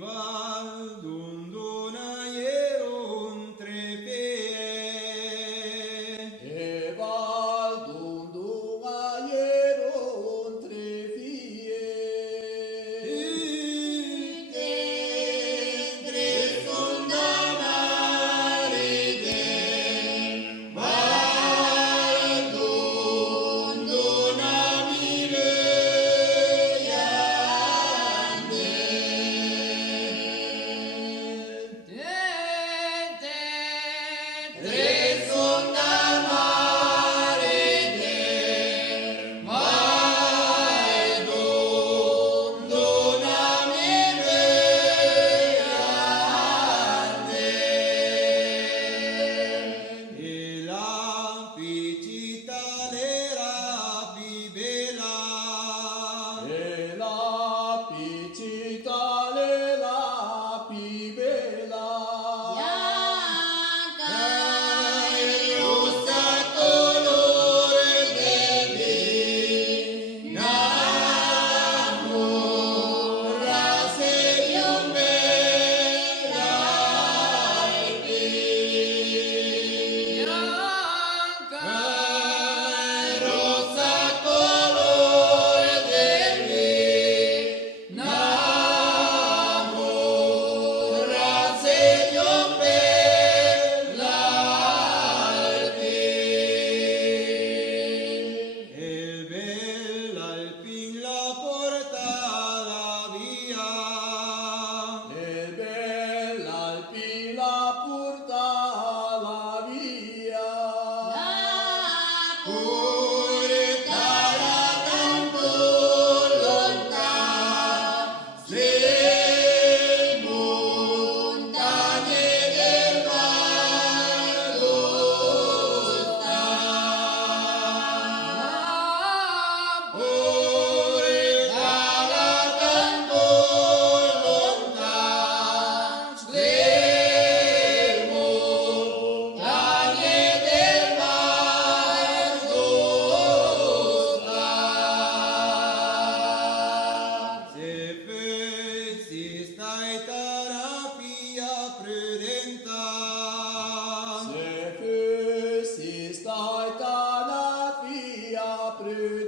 val d'Undunaierum trefie, e val d'Undunaierum trefie, Entre funda marite, val d'Undunamile iande. Tre funda marite, val d'Undunamile iande. e la picita l'era bibela, e la piccita le lapi bella, Bianca e rossa colore del innamora se io me Bianca e rossa colore del innamora se io per l'alpi. e il bell'alpin la porta la via, e bell'alpi la porta la via, Portala tanto lontana, le montagne del Val d'Aosta. Portala tanto lontana, le montagne del Val d'Aosta. se feci stai terapia prudenta, se fossi stai la via prudente,